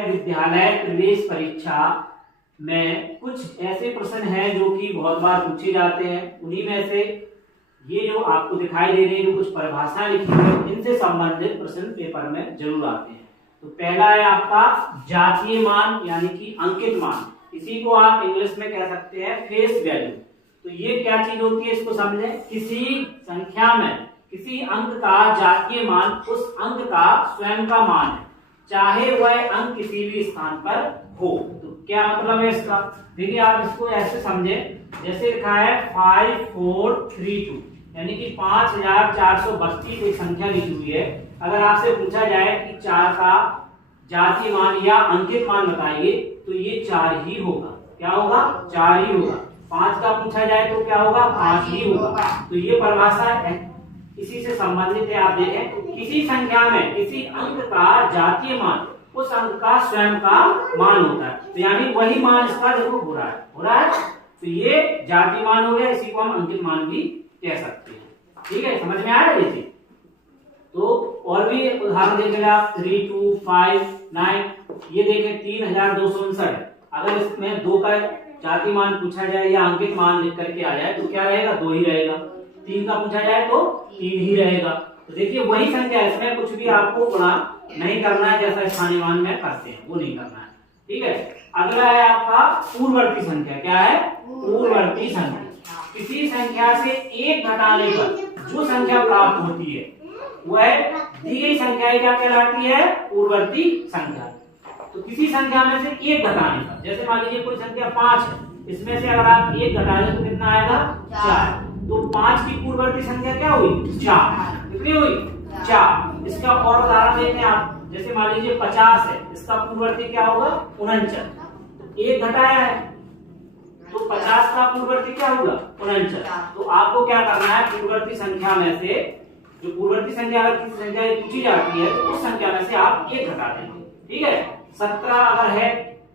विद्यालय प्रवेश परीक्षा में कुछ ऐसे प्रश्न हैं जो कि बहुत बार पूछे जाते हैं। उन्हीं में से ये जो आपको दिखाई दे रही है, जो कुछ परिभाषाएं लिखी हुई है, इनसे संबंधित प्रश्न पेपर में जरूर आते हैं। तो पहला है आपका जातीय मान यानी कि अंकित मान। इसी को आप इंग्लिश में कह सकते हैं फेस वैल्यू। तो ये क्या चीज होती है, इसको समझें। किसी संख्या में किसी अंक का जातीय मान उस अंक का स्वयं का मान है, चाहे वह अंक किसी भी स्थान पर हो। तो क्या मतलब है इसका? देखिए आप इसको ऐसे समझे, जैसे लिखा है 5432 यानी कि 5432 एक संख्या लिखी हुई है। अगर आपसे पूछा जाए कि 4 का जातीय मान या अंकित मान बताइए, तो ये 4 ही होगा। क्या होगा? 4 ही होगा। 5 का पूछा जाए तो क्या होगा? 5 ही होगा। तो ये परिभाषा है, इसी से संबंधित है। आप देखें, किसी संख्या में किसी अंक का जातीय मान उस अंक का स्वयं का मान होता है। तो यानी वही मान इसका देखो हो रहा है। तो ये जातीय मान हो गया, इसी को हम अंकित मान भी कह सकते हैं। ठीक है, समझ में आ रहा है ये चीज? तो और भी उदाहरण देखें आप 3259, ये देखें 3259। अगर इसमें 2 का जातीय मान पूछा जाए या अंकित मान लिख करके आ जाए तो क्या रहेगा? 2 ही रहेगा। 3 का पूछा जाए तो 3 ही रहेगा। तो देखिए वही संख्या, इसमें कुछ भी आपको गुणा नहीं करना है जैसा स्थानीय मान में करते हैं, वो नहीं करना है। ठीक है, अगला है आपका पूर्ववर्ती संख्या। क्या है? पूर्ववर्ती संख्या। किसी संख्या से 1 घटाने पर जो संख्या प्राप्त होती है वह दी गई संख्या क्या कहलाती है? पूर्ववर्ती संख्या। तो किसी संख्या में से 1 घटाने पर, जैसे मान लीजिए कोई संख्या 5 है, इसमें से अगर आप 1 घटा दें तो कितना आएगा? 4। तो 5 की पूर्ववर्ती संख्या क्या हुई? 4। कितनी हुई? 4। इसका और उदाहरण देखें आप, जैसे मान लीजिए 50 है, इसका पूर्ववर्ती क्या होगा? 49। 1 घटाया है तो 50 का पूर्ववर्ती क्या होगा? 49। तो आपको क्या करना है, पूर्ववर्ती संख्या में से जो पूर्ववर्ती संख्या अगर किसी संख्या पूछी जाती है तो उस संख्या में से आप 1 घटा देंगे। ठीक है, 17 अगर है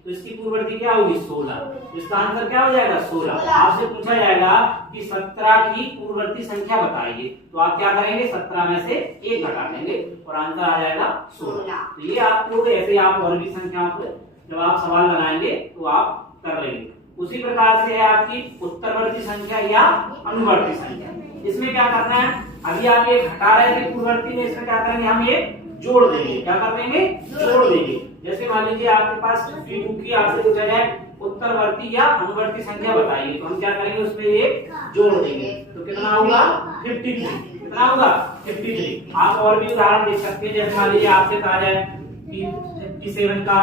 तो इसकी पूर्ववर्ती क्या होगी? 16। तो इसका आंसर क्या हो जाएगा? 16। आपसे पूछा जाएगा कि 17 की पूर्ववर्ती संख्या बताइए, तो आप क्या करेंगे? 17 में से 1 घटा देंगे और आंसर आ जाएगा 16। तो ये आपको ऐसे आप और भी संख्याओं पर जब आप सवाल लगाएंगे तो आप कर लेंगे। उसी प्रकार से है आपकी उत्तरवर्ती संख्या या अनुवर्ती संख्या। इसमें क्या करना है, अभी आप ये घटा रहे थे पूर्ववर्ती में, इसमें क्या करेंगे? हम ये जोड़ देंगे। क्या कर देंगे? जोड़ देंगे। जैसे मान लीजिए आपके पास 52 की आपसे पूछा जाए उत्तरवर्ती या अनुवर्ती संख्या बताइए, तो हम क्या करेंगे? उसमें ये जोड़ देंगे। तो कितना होगा? 53। कितना होगा? 53। आप और भी उदाहरण देख सकते हैं, जैसे मान लीजिए आपसे कहा जाए 57 का